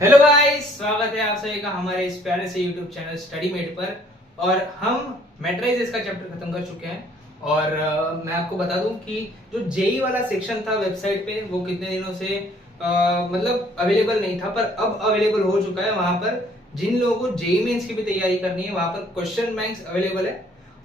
Hello guys, स्वागत है आप सभी का हमारे इस प्यारे से यूट्यूब चैनल स्टडी मेट पर। और हम मैट्रिसेस का चैप्टर खत्म कर चुके हैं। और मैं आपको बता दूं कि जो जेई वाला सेक्शन था वेबसाइट पे वो कितने दिनों से मतलब अवेलेबल नहीं था, पर अब अवेलेबल हो चुका है। वहां पर जिन लोगों को जेई मेंस की भी तैयारी करनी है, वहां पर क्वेश्चन बैंक्स अवेलेबल है।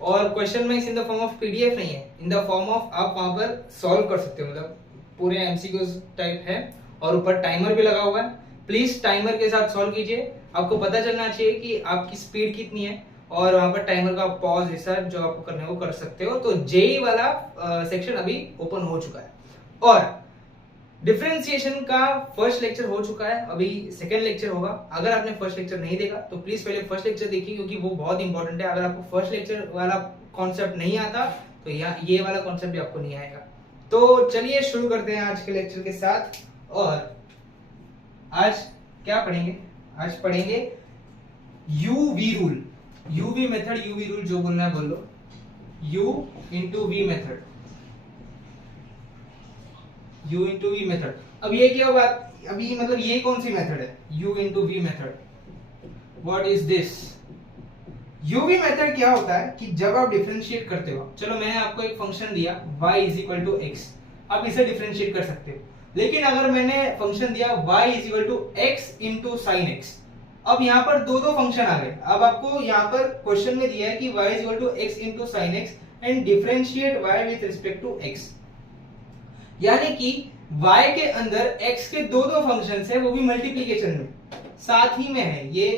और question banks in the form of PDF नहीं है, इन द फॉर्म ऑफ आप वहां पर सॉल्व कर सकते हो, मतलब पूरे एमसीक्यूज टाइप है। और ऊपर टाइमर भी लगा हुआ है। प्लीज टाइमर के साथ सॉल्व कीजिए, आपको पता चलना चाहिए कि आपकी स्पीड कितनी है। और वहां पर टाइमर का पॉज रिसर्च जो आपको करना है वो कर सकते हो। तो जेई वाला सेक्शन अभी ओपन हो चुका है। और डिफरेंशिएशन का फर्स्ट लेक्चर हो चुका है, अभी सेकंड लेक्चर होगा। अगर आपने फर्स्ट लेक्चर नहीं देखा तो प्लीज पहले फर्स्ट लेक्चर देखिए, क्योंकि वो बहुत इंपॉर्टेंट है। अगर आपको फर्स्ट लेक्चर वाला कॉन्सेप्ट नहीं आता तो ये वाला कॉन्सेप्ट भी आपको नहीं आएगा। तो चलिए शुरू करते हैं आज के लेक्चर के साथ। और आज क्या पढ़ेंगे? आज पढ़ेंगे UV rule, UV method, UV rule जो बोलना है बोल लो। U into V method, U into V method. अब ये क्या बात, अभी मतलब ये कौन सी मेथड है? U into V method, what is this? UV method क्या होता है कि जब आप डिफरेंशिएट करते हो, चलो मैंने आपको एक फंक्शन दिया y is equal to x, आप इसे डिफरेंशिएट कर सकते हो। लेकिन अगर मैंने फंक्शन दिया y is equal to x into sine x, अब यहाँ पर दो फंक्शन आ गए। अब आपको यहाँ पर क्वेश्चन में दिया है कि y is equal to x into sine x and differentiate y with respect to x, यानी कि y के अंदर x के दो फंक्शन है, वो भी मल्टीप्लीकेशन में साथ ही में है। ये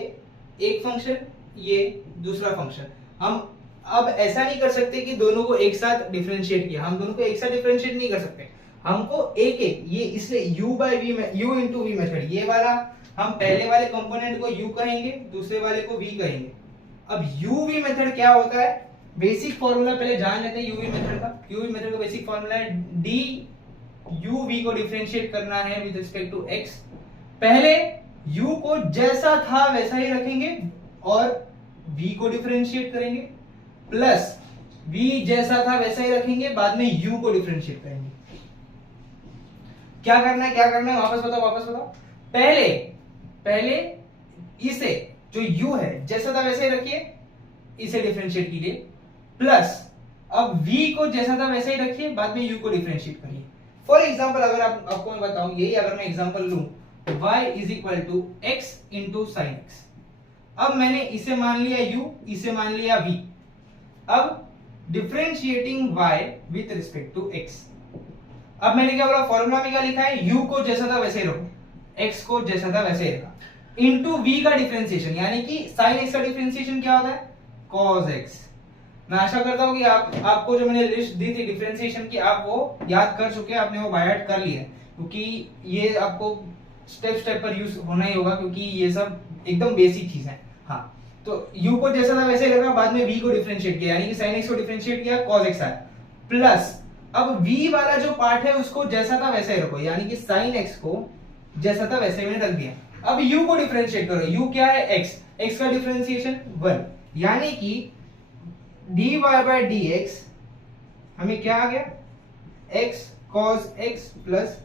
एक फंक्शन, ये दूसरा फंक्शन। हम अब ऐसा नहीं कर सकते कि दोनों को एक साथ डिफरेंशिएट किया, हम दोनों को एक साथ डिफरेंशिएट नहीं कर सकते। हमको एक एक ये इसलिए u बाय v में u इंटू वी मेथड, ये वाला हम पहले वाले कंपोनेंट को u कहेंगे, दूसरे वाले को v कहेंगे। अब uv मेथड क्या होता है? बेसिक फॉर्मूला पहले जान लेते हैं uv मेथड का। uv मेथड का बेसिक फॉर्मूला है d uv को डिफरेंशिएट करना है विद रिस्पेक्ट टू x। पहले u को जैसा था वैसा ही रखेंगे और v को डिफरेंशिएट करेंगे, प्लस v जैसा था वैसा ही रखेंगे, बाद में u को डिफरेंशिएट करेंगे। क्या करना है, क्या करना है? वापस बताओ। पहले इसे जो u है जैसा था वैसे ही रखिए, इसे डिफरेंशिएट कीजिए, प्लस अब v को जैसा था वैसे ही रखिए, बाद में u को डिफरेंशिएट करिए। फॉर एग्जांपल अगर आपको मैं बताऊं, यही अगर मैं एग्जांपल लूं, y is equal to x into sine x. अब मैंने इसे मान लिया u, इसे मान लिया v। अब differentiating y with respect to x। अब मैंने क्या बोला? फॉर्मूला में क्या लिखा है? u को जैसा था वैसे ही रखो, x को जैसा था वैसे ही रखा, इनटू v का डिफरेंशिएशन, यानी कि sin x का डिफरेंशिएशन क्या होता है? cos x। मैं आशा करता हूं कि आपको जो मैंने लिस्ट दी थी डिफरेंशिएशन की, आप वो याद कर चुके हैं, आपने वो बाय हार्ट कर लिया है, क्योंकि ये आपको स्टेप पर यूज होना ही होगा, क्योंकि ये सब एकदम बेसिक चीज है। हाँ, तो u को जैसा था वैसे ही रखा, बाद में v को डिफरेंशिएट किया, यानी कि sin x को डिफरेंशिएट किया, cos x आया, प्लस अब v वाला जो पार्ट है उसको जैसा था वैसे ही रखो, यानी कि sin x को जैसा था वैसे ही मैंने रख दिया। अब u को डिफरेंशिएट करो, u क्या है? x का डिफरेंशिएशन 1, यानी कि dy by dx हमें क्या आ गया? x cos x plus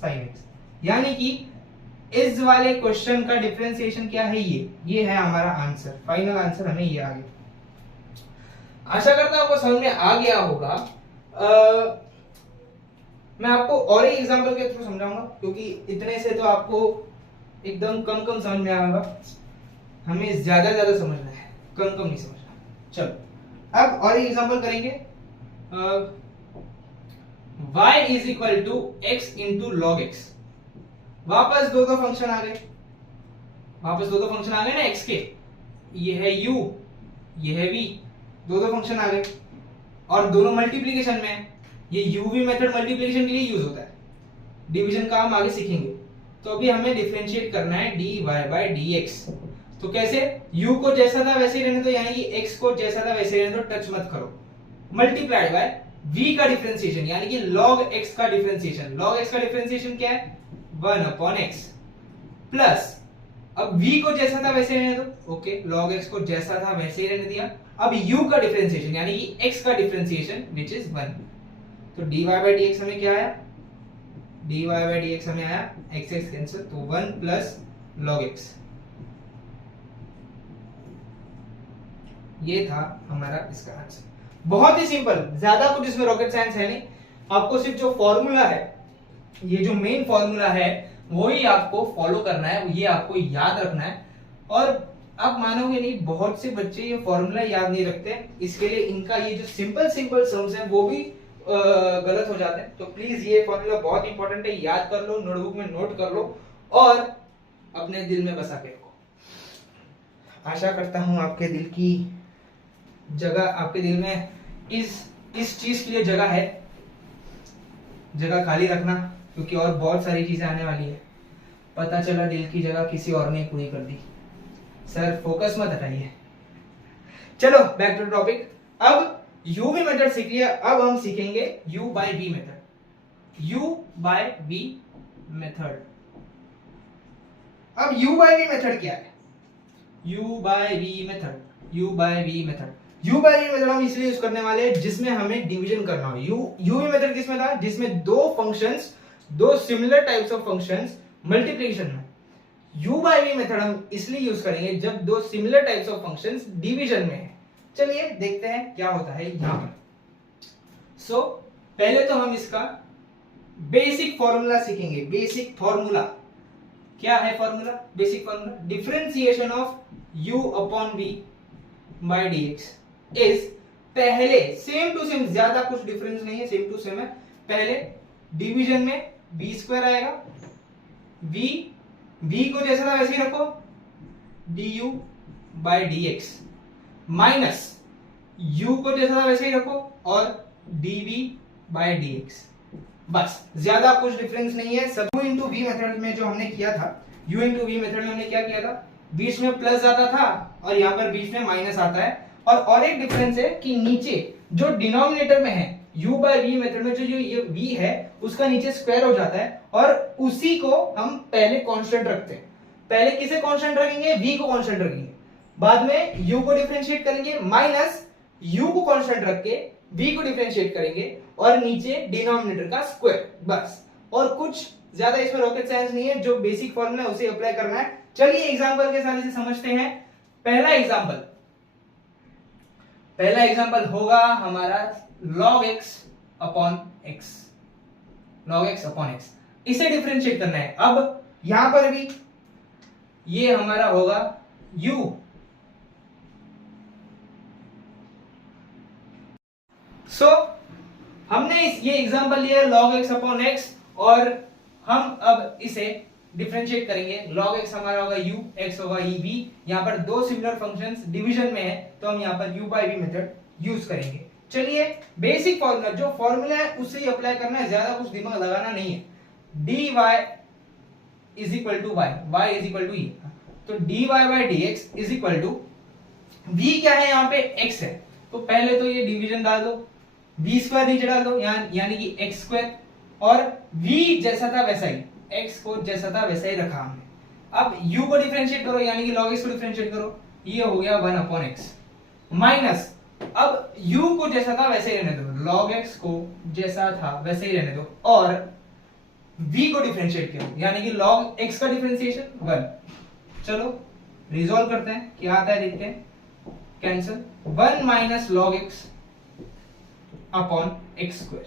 sin x, यानी कि इस वाले क्वेश्चन का डिफरेंशिएशन क्या है? ये है हमारा आंसर, फाइनल आंसर हमें ये आ गया। आशा करता हूं आपको समझ में आ गया होगा। मैं आपको और एक एग्जांपल के थ्रू समझाऊंगा, क्योंकि इतने से तो आपको एकदम कम समझ में आएगा, हमें ज्यादा समझना है, कम नहीं समझना। चलो अब और एक एग्जांपल करेंगे। y is equal to x into log x. वापस दो फंक्शन आ गए, ना x के, ये है u, ये है v, दो फंक्शन आ गए और दोनों मल्टीप्लिकेशन में है। ये uv मेथड मल्टीप्लिकेशन के लिए यूज होता है, डिवीजन का हम आगे सीखेंगे। तो अभी हमें डिफरेंशिएट करना है dy by dx। तो कैसे? u को जैसा था वैसे ही रहने दो, यानी कि x को जैसा था वैसे ही रहने दो, टच मत करो, मल्टीप्लाइड बाय v का डिफरेंशिएशन, यानी कि log x का डिफरेंशिएशन। log x का डिफरेंशिएशन क्या है? 1 अपॉन x, प्लस अब v को जैसा था वैसे रहने दो, ओके, log x को जैसा था वैसे ही रहने दिया। अब u का डिफरेंशिएशन, यानी कि x का डिफरेंशिएशन व्हिच इज 1। तो dy by dx हमें क्या आया? dy by dx हमें आया x x कैंसिल, तो 1 प्लस log x। ये था हमारा इसका आंसर। बहुत ही सिंपल, ज्यादा कुछ इसमें रॉकेट साइंस है नहीं। आपको सिर्फ जो फॉर्मूला है, ये जो मेन फॉर्मूला है वही आपको फॉलो करना है, ये आपको याद रखना है। और आप मानोगे नहीं, बहुत से बच्चे ये फॉर्मूला याद नहीं रखते, इसके लिए इनका ये जो सिंपल सिंपल सम्स हैं वो भी गलत हो जाते हैं। तो प्लीज ये फॉर्मूला बहुत इंपॉर्टेंट है, याद कर लो, नोटबुक में नोट कर लो और अपने दिल में बसा के रखो। आशा करता हूं आपके दिल की जगह, आपके दिल में इस चीज के लिए जगह है। जगह खाली रखना, क्योंकि और बहुत सारी चीजें आने वाली है। पता चला दिल की जगह किसी और ने पूरी कर दी। सर फोकस मत हटाइए। चलो बैक टू टॉपिक। अब u v मेथड सीख लिया, अब हम सीखेंगे u by v method. u by v method. अब u by v मेथड क्या है? u by v method, u by v method, u by v method हम इसलिए यूज करने वाले हैं जिसमें हमें डिवीजन करना हो। u v मेथड किसमें था? जिसमें दो फंक्शंस, दो similar types of functions multiplication में। u by v मेथड हम इसलिए यूज करेंगे जब दो similar types of functions division में है। चलिए देखते हैं क्या होता है यहां पर। सो पहले तो हम इसका बेसिक फॉर्मूला सीखेंगे। बेसिक फॉर्मूला क्या है? Formula, basic formula, differentiation of u upon v by dx is, पहले सेम टू सेम, ज्यादा कुछ डिफरेंस नहीं है, सेम टू सेम है। पहले डिवीजन में b स्क्वायर आएगा, v को जैसा था वैसे ही रखो, du by dx minus u को जैसा था वैसे ही रखो और dv बाय dx। बस, ज्यादा कुछ डिफरेंस नहीं है। सब u इंटू वी मेथड में जो हमने किया था, u इंटू वी मेथड में हमने क्या किया था? बीच में प्लस आता था और यहाँ पर बीच में माइनस आता है। और एक डिफरेंस है कि नीचे जो डिनोमिनेटर में है u बाय v मेथड में जो ये v है उसका नीचे स्क्वायर हो जाता है और उसी को हम पहले कांस्टेंट रखते हैं। पहले किसे कांस्टेंट रखेंगे? v को कांस्टेंट रखेंगे, बाद में u को डिफरेंशिएट करेंगे, माइनस u को कांस्टेंट रख के v को डिफरेंशिएट करेंगे और नीचे डिनोमिनेटर का स्क्वायर। बस, और कुछ ज्यादा इसमें रॉकेट साइंस नहीं है। जो बेसिक फॉर्मूला है उसे अप्लाई करना है। चलिए एग्जांपल के साथ इसे समझते हैं। पहला एग्जांपल होगा हमारा log x upon x, log x upon x। इसे डिफरेंशिएट करना है। अब यहां पर भी ये हमारा होगा u, सो हमने ये एग्जांपल लिया है log x अपॉन x और हम अब इसे डिफरेंशिएट करेंगे। log x हमारा होगा u, x होगा v। यहाँ पर दो सिमिलर फंक्शंस डिवीजन में है तो हम यहाँ पर u by v method use करेंगे। चलिए बेसिक फॉर्मूला, जो फॉर्मूला है उसे ही अप्लाई करना है, ज्यादा कुछ दिमाग लगाना नहीं है। dy is equal to y is equal to e, तो dy by dx is equal to, v क्या है यहाँ पे? x है, तो पहले तो ये डिवीजन डाल दो, v स्क्वायर नीचे डाल दो यानी कि x स्क्वायर, और v जैसा था वैसा ही, x को जैसा था वैसा ही रखा हमने। अब u को डिफरेंशिएट करो यानी कि log x को डिफरेंशिएट करो, ये हो गया 1 अपॉन x, माइनस अब u को जैसा था वैसे ही रहने दो, log x को जैसा था वैसे ही रहने दो, और v को डिफरेंशिएट करो यानी कि log x का डिफरेंशिएशन 1। चलो रिजॉल्व करते हैं, क्या आता है देखते हैं। Cancel, 1 minus log x upon x square,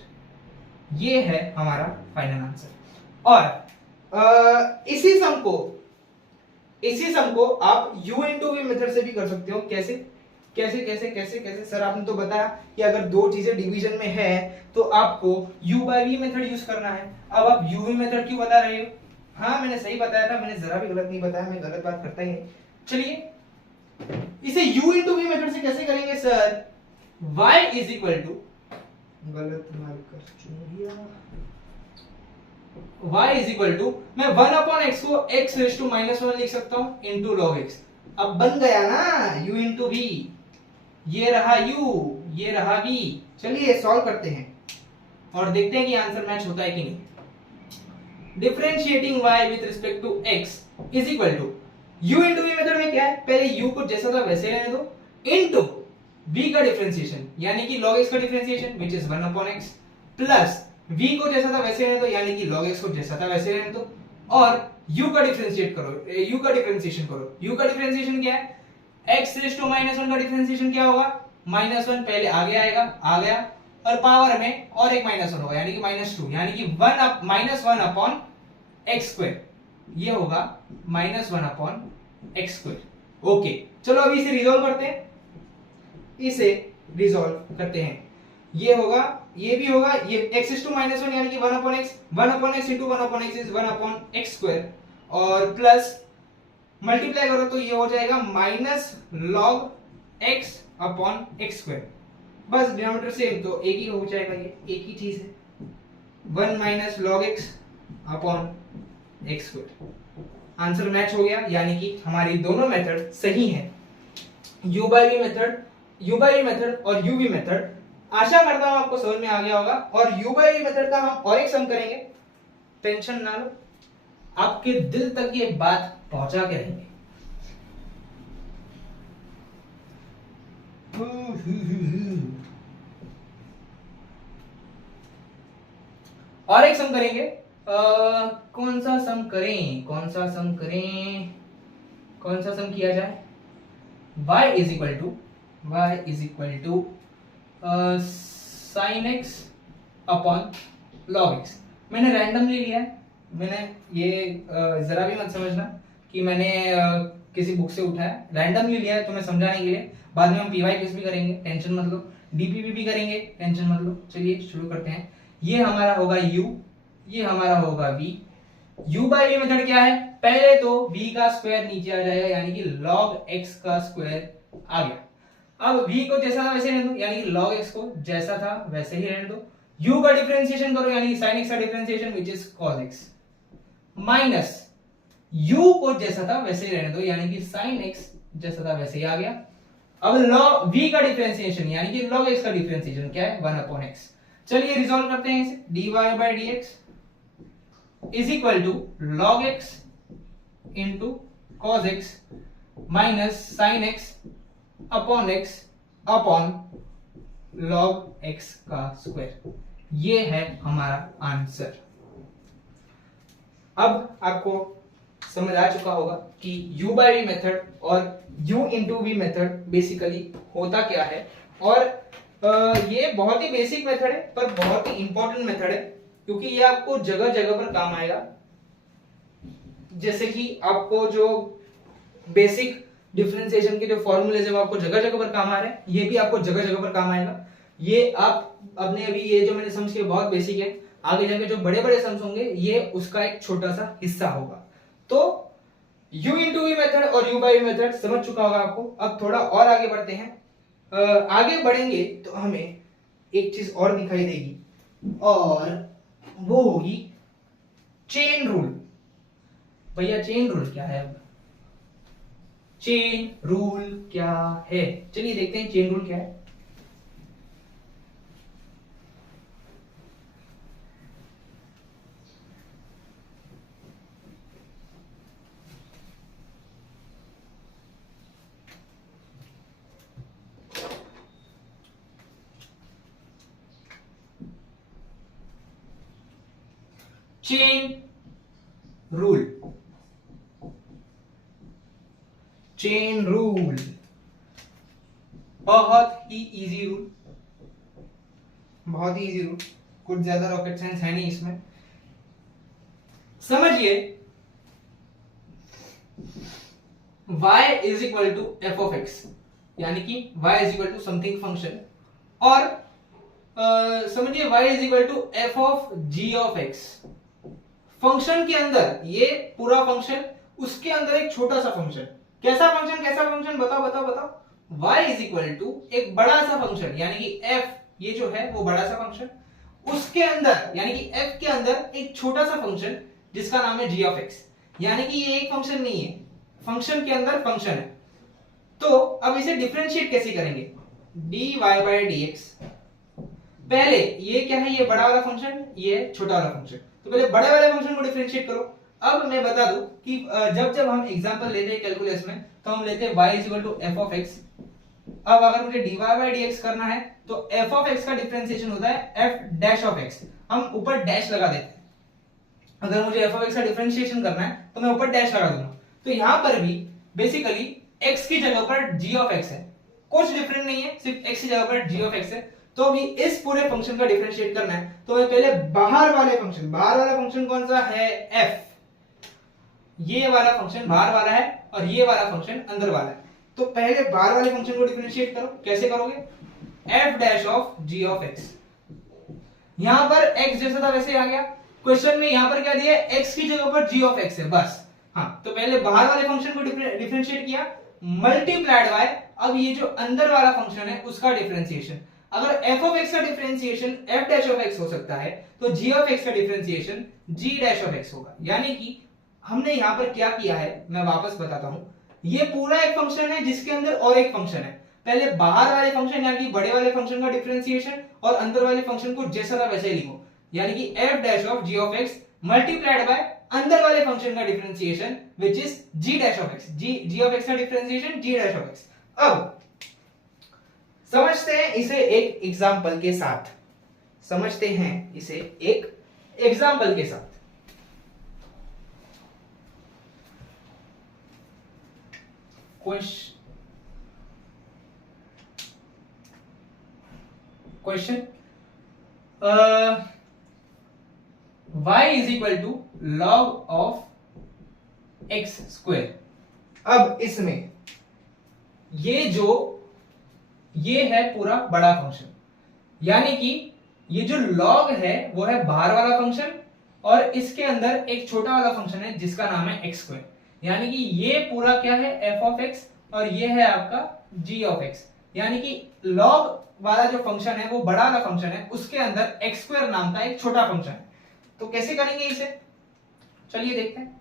ये है हमारा फाइनल आंसर। और इसी सम को आप u इंटू v मेथड से भी कर सकते हो। कैसे सर आपने तो बताया कि अगर दो चीजें डिवीजन में है तो आपको u by v method use करना है। अब आप u v मेथड क्यों बता रहे हो? हाँ मैंने सही बताया था, मैंने जरा भी गलत नहीं बताया, मैं गलत बात करता ही नहीं। चलिए इसे u इंटू v मेथड से कैसे करेंगे sir? y is equal to, गलत मार्कर चुन लिया, y इज इक्वल टू, मैं 1 अपॉन x को x रेज टू -1 लिख सकता हूं इंटू log x। अब बन गया ना u इंटू v, ये रहा u, ये रहा v। चलिए सॉल्व करते हैं और देखते हैं कि आंसर मैच होता है कि नहीं। Differentiating y with respect to x is equal to, u into v method में क्या है? पहले u को जैसा था वैसे रहने दो, इंटू v का डिफरेंशिएशन यानी कि log x का differentiation which is 1 upon x, plus v को जैसा था वैसे रहने दो यानी कि log x को जैसा था वैसे रहने दो, और u का डिफरेंशिएट करो, u का डिफरेंशिएशन करो। u का डिफरेंशिएशन क्या है? x रेज़ टू -1 का डिफरेंशिएशन क्या होगा? -1 पहले आगे आएगा, आ गया, और पावर में और एक -1 होगा यानी कि -2, यानी कि -1 अपॉन x स्क्वायर, ये होगा -1 अपॉन x स्क्वायर। ओके, चलो अभी इसे रिजॉल्व करते हैं, इसे रिजॉल्व करते हैं। ये होगा, ये भी होगा, ये x is to -1 यानी कि 1 upon x, 1 upon x into 1 upon x is 1 upon x square, और प्लस मल्टीप्लाई करो तो ये हो जाएगा minus log x upon x square. बस डिनोमिनेटर सेम, तो एक ही हो जाएगा, ये एक ही चीज है, 1 minus log x upon x square. Answer match हो गया, यानी कि हमारी दोनों मेथड सही हैं, u by v मेथड और u v मेथड। आशा करता हूं आपको समझ में आ गया होगा, और u by v मेथड का हम और एक सम करेंगे, टेंशन ना लो, आपके दिल तक ये बात पहुंचा के रहेंगे। और एक सम करेंगे, कौन सा सम करें, कौन सा सम किया जाए? y is equal to sin x upon log x। मैंने रैंडमली लिया है, मैंने ये जरा भी मत समझना कि मैंने किसी बुक से उठाया, रैंडमली लिया है तुम्हें समझाने के लिए। बाद में हम पी वाई क्यूज भी करेंगे, टेंशन मत लो, डीपीपी भी करेंगे, टेंशन मत लो। चलिए शुरू करते हैं। ये हमारा होगा u, ये हमारा होगा v। u by v method क्या है? पहले तो v का स्क्वायर नीचे आ जाएगा यानी कि log x का स्क्वायर आ गया। अब v को जैसा था वैसे रहने दो, यानी कि log x को जैसा था वैसे ही रहने दो। u का डिफरेंशिएशन करो यानी कि sin x का differentiation which is cos x, minus u को जैसा था वैसे ही रहने दो यानी कि sin x जैसा था वैसे ही आ गया। अब log v का डिफरेंशिएशन यानी कि log x का डिफरेंशिएशन क्या है? 1 अपॉन x। चलिए रिजॉल्व करते हैं इसे। dy by dx is equal to log x into cos x minus sin x upon x upon log x का स्क्वायर। ये है हमारा आंसर। अब आपको समझ आ चुका होगा कि u by v मेथड और u into v method basically होता क्या है, और ये बहुत ही बेसिक मेथड है पर बहुत ही इंपॉर्टेंट मेथड है, क्योंकि ये आपको जगह जगह पर काम आएगा। जैसे कि आपको जो बेसिक डिफरेंशिएशन के जो फॉर्मूले है वो आपको जगह जगह पर काम आ रहे हैं, ये भी आपको जगह जगह पर काम आएगा। ये आप अपने अभी ये जो मैंने समझ के बहुत बेसिक है, आगे जाके जो बड़े बड़े सम्स होंगे ये उसका एक छोटा सा हिस्सा होगा। तो u into v मेथड और u by v मेथड समझ चुका होगा आपको। अब थोड़ा और आगे बढ़ते हैं। आगे बढ़ेंगे तो हमें एक चीज और दिखाई देगी और वो होगी चेन रूल। भैया चेन रूल क्या है? अब चेन रूल क्या है, चलिए देखते हैं चेन रूल क्या है। चेन रूल, चेन रूल बहुत ही इजी रूल, बहुत ही इजी रूल, कुछ ज्यादा रॉकेट साइंस है नहीं इसमें। समझिए y is equal to f of x, यानी कि y is equal to something function, और समझिए y is equal to f of g of x। Function के अंदर ये पूरा फंक्शन, उसके अंदर एक छोटा सा फंक्शन। कैसा फंक्शन? कैसा फंक्शन? बताओ बताओ बताओ। y इज इक्वल टू एक बड़ा सा फंक्शन यानी कि f, ये जो है वो बड़ा सा फंक्शन, उसके अंदर यानी कि f के अंदर एक छोटा सा फंक्शन जिसका नाम है g ऑफ x, यानी कि ये एक फंक्शन नहीं है, फंक्शन के अंदर फंक्शन है। तो अब इसे डिफरेंशिएट कैसे करेंगे? dy by dx, पहले ये क्या है? ये बड़ा वाला फंक्शन, ये छोटा वाला फंक्शन। तो पहले बड़े वाले फंक्शन को डिफरेंशिएट करो। अब मैं बता दूं कि जब हम एग्जांपल लेते हैं कैलकुलस में तो हम लेते हैं y is equal to f of x. अब अगर मुझे dy by dx करना है तो f ऑफ x का डिफरेंशिएशन होता है f डैश ऑफ x, हम ऊपर डैश लगा देते हैं। अगर मुझे एफ ऑफ एक्स का डिफरेंशिएशन करना है तो मैं ऊपर डैश लगा दूंगा। तो यहां पर भी बेसिकली एक्स की जगह पर जी ऑफ एक्स है, कुछ डिफरेंट नहीं है, सिर्फ एक्स की जगह पर जी ऑफ एक्स है। तो अभी इस पूरे फंक्शन का डिफरेंशिएट करना है तो मैं पहले बाहर वाला फंक्शन कौन सा है, एफ, ये वाला फंक्शन बाहर वाला है और ये वाला फंक्शन अंदर वाला है। तो पहले बाहर वाले फंक्शन को डिफरेंशिएट करो, कैसे करोगे, f dash of g of x. यहां पर x जैसा था वैसे आ गया, क्वेश्चन में यहां पर क्या दिया है, x की जगह पर g ऑफ x है बस। हाँ, तो पहले बाहर वाले फंक्शन को डिफरेंशिएट किया, मल्टीप्लाइड बाय अब ये जो अंदर वाला फंक्शन है उसका डिफरेंशिएशन। अगर f ऑफ x का differentiation f dash of x हो सकता है तो g ऑफ x का differentiation g dash of x होगा। यानी कि हमने यहां पर क्या किया है, मैं वापस बताता हूं, ये पूरा एक फंक्शन है जिसके अंदर और एक फंक्शन है। पहले बाहर वाले फंक्शन यानी कि बड़े वाले फंक्शन का डिफरेंशिएशन और अंदर वाले फंक्शन को जैसा था वैसे ही लिखो, यानी कि f dash of g of x multiplied by अंदर वाले फंक्शन का differentiation which is g dash of x, g of x का differentiation g dash of x। अब समझते हैं इसे एक एग्जांपल के साथ, समझते हैं इसे एक एग्जांपल के साथ। Question y is equal to log of x square. अब इसमें ये है पूरा बड़ा फंक्शन, यानी कि ये जो लॉग है वो है बाहर वाला फंक्शन और इसके अंदर एक छोटा वाला फंक्शन है जिसका नाम है एक्स स्क्वायर। यानी कि ये पूरा क्या है, एफ ऑफ एक्स और ये है आपका जी ऑफ एक्स। यानी कि लॉग वाला जो फंक्शन है वो बड़ा वाला फंक्शन है, उसके अंदर एक्स स्क्वायर नाम का एक छोटा फंक्शन है। तो कैसे करेंगे इसे, चलिए देखते हैं।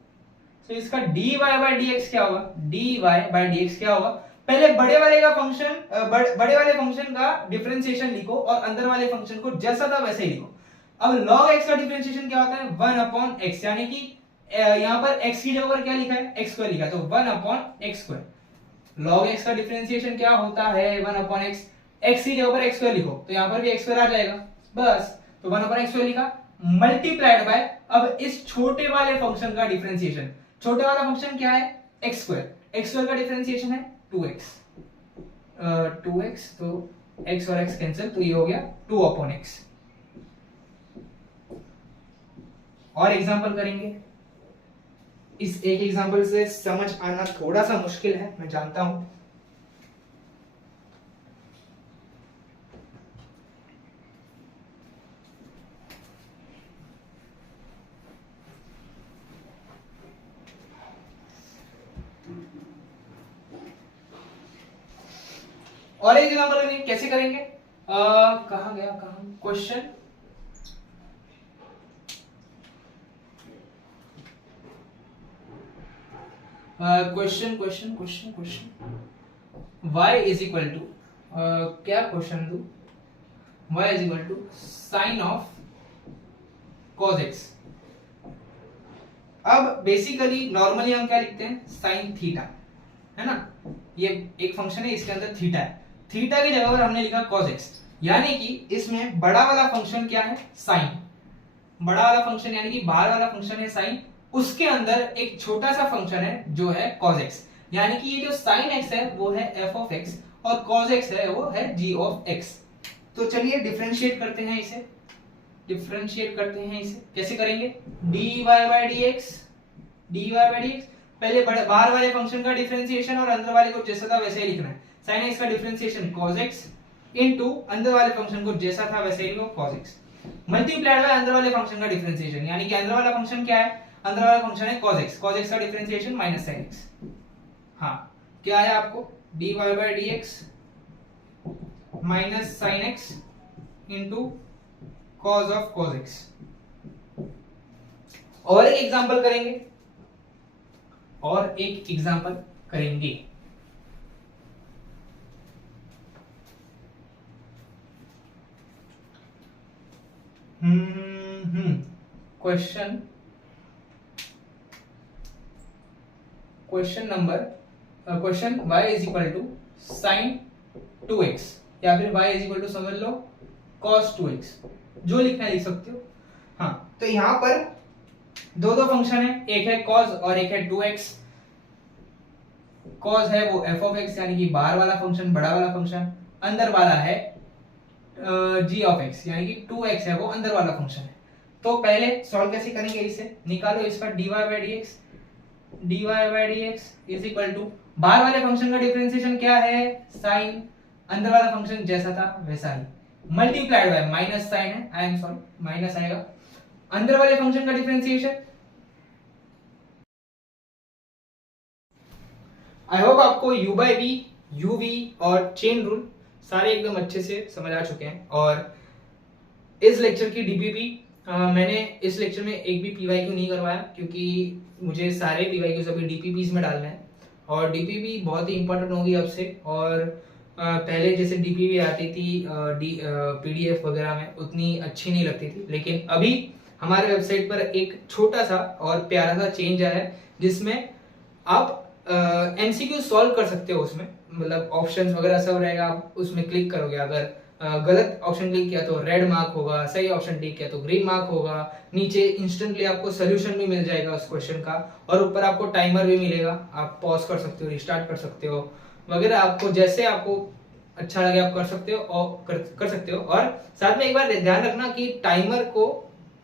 तो इसका dy बाय dx क्या होगा, dy बाय dx क्या होगा, पहले बड़े वाले का फंक्शन बड़े वाले फंक्शन का डिफरेंशिएशन लिखो और अंदर वाले फंक्शन को जैसा था वैसे ही लिखो। अब log x का डिफरेंशिएशन क्या होता है, 1 अपॉन x, यानी कि यहां पर x की जगह पर क्या लिखा है, x स्क्वायर लिखा है, तो 1 upon x square. log x का डिफरेंशिएशन क्या होता है, 1 अपॉन x, x की जगह पर x स्क्वायर लिखो तो यहां पर भी x स्क्वायर आ जाएगा बस। तो 1 अपॉन x स्क्वायर लिखा, मल्टीप्लाइड बाय अब इस छोटे वाले फंक्शन का डिफरेंशिएशन, छोटे वाला फंक्शन क्या है, x स्क्वायर, x स्क्वायर का डिफरेंशिएशन है 2x, 2x, तो x और x कैंसिल, तो ये हो गया 2 अपॉन x। और एग्जांपल करेंगे, इस एक एग्जांपल से समझ आना थोड़ा सा मुश्किल है, मैं जानता हूं। और एक एग्जांपल करेंगे, कैसे करेंगे, कहां गया, question, question y is equal to, क्या question two, y is equal to sine of cos x। अब बेसिकली नॉर्मली हम क्या लिखते हैं, साइन थीटा, है ना, ये एक फंक्शन है इसके अंदर थीटा है, थीटा की जगह पर हमने लिखा cos x। यानी कि इसमें बड़ा वाला फंक्शन क्या है, साइन, बड़ा वाला फंक्शन यानी कि बाहर वाला फंक्शन है साइन, उसके अंदर एक छोटा सा फंक्शन है जो है cos x। यानी कि ये जो sin x है वो है f of x और cos x है वो है g of x। तो चलिए डिफरेंशिएट करते हैं इसे, कैसे करेंगे, dy by dx, पहले बाहर वाले फंक्शन का डिफरेंशिएशन और अंदर वाले को जैसा था वैसे ही लिखना है। sin x का डिफरेंशिएशन cos x इनटू अंदर वाले फंक्शन को जैसा था वैसे ही लिखो cos x, मल्टीप्लाइड बाय अंदर वाले फंक्शन का डिफरेंशिएशन, यानी कि अंदर वाला फंक्शन क्या है, अंदर वाला फंक्शन है cos x का डिफरेंशिएशन माइनस sin x। हाँ, क्या है आपको, dy by dx माइनस sin x into cos x। और एक एग्जांपल करेंगे, question y is equal to sine 2x या फिर y इज इक्वल टू समझ लो cos 2x, जो लिखना है लिख सकते हो। हाँ, तो यहां पर दो फंक्शन है, एक है cos और एक है 2x। cos है वो f ऑफ x यानी कि बाहर वाला फंक्शन, बड़ा वाला फंक्शन, अंदर वाला है g ऑफ x यानी कि 2x है वो अंदर वाला फंक्शन है। तो पहले सॉल्व कैसे करेंगे, इसे निकालो, इसका dy by dx is equal to बाहर वाले फंक्शन का डिफरेंशिएशन क्या है, sin, अंदर वाला फंक्शन जैसा था वैसा ही, मल्टीप्लाइड बाय माइनस साइन है, आई एम सॉरी माइनस आएगा, अंदर वाले फंक्शन का डिफरेंशिएशन। आई होप आपको u by v, u v और चेन रूल सारे एकदम अच्छे से समझ आ चुके हैं। और इस लेक्चर की डीपीपी मैंने इस लेक्चर में एक भी पीवाईक्यू नहीं करवाया, क्योंकि मुझे सारे पीवाईक्यूज अभी डीपीपीज में डालना है और डीपीपी बहुत ही इंपॉर्टेंट होगी अब से। और पहले जैसे डीपीपी आती थी पीडीएफ वगैरह में उतनी अच्छी नहीं लगती थी, लेकिन अभी हमारे वेबसाइट पर एक छोटा सा और प्यारा सा चेंज आया है जिसमें आप एमसीक्यू सॉल्व कर सकते हो। उसमें मतलब ऑप्शंस वगैरह सब रहेगा, आप उसमें क्लिक करोगे, अगर गलत ऑप्शन क्लिक किया तो रेड मार्क होगा, सही ऑप्शन क्लिक किया तो ग्रीन मार्क होगा, नीचे इंस्टेंटली आपको सोल्यूशन भी मिल जाएगा उस क्वेश्चन का, और ऊपर आपको टाइमर भी मिलेगा, आप पॉज कर सकते हो, रिस्टार्ट कर सकते हो वगैरह, आपको जैसे आपको अच्छा लगे आप कर सकते हो और कर सकते हो। और साथ में एक बार ध्यान रखना कि टाइमर को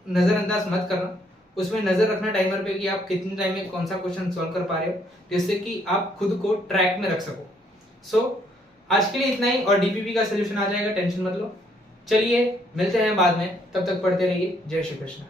नजरअंदाज मत करना, उसमें नजर रखना टाइमर पे कि आप कितने टाइम में कौन सा क्वेश्चन सॉल्व कर पा रहे हो, जिससे कि आप खुद को ट्रैक में रख सको। सो आज के लिए इतना ही, और डीपीपी का सोल्यूशन आ जाएगा, टेंशन मत लो। चलिए मिलते हैं बाद में, तब तक पढ़ते रहिए। जय श्री कृष्ण।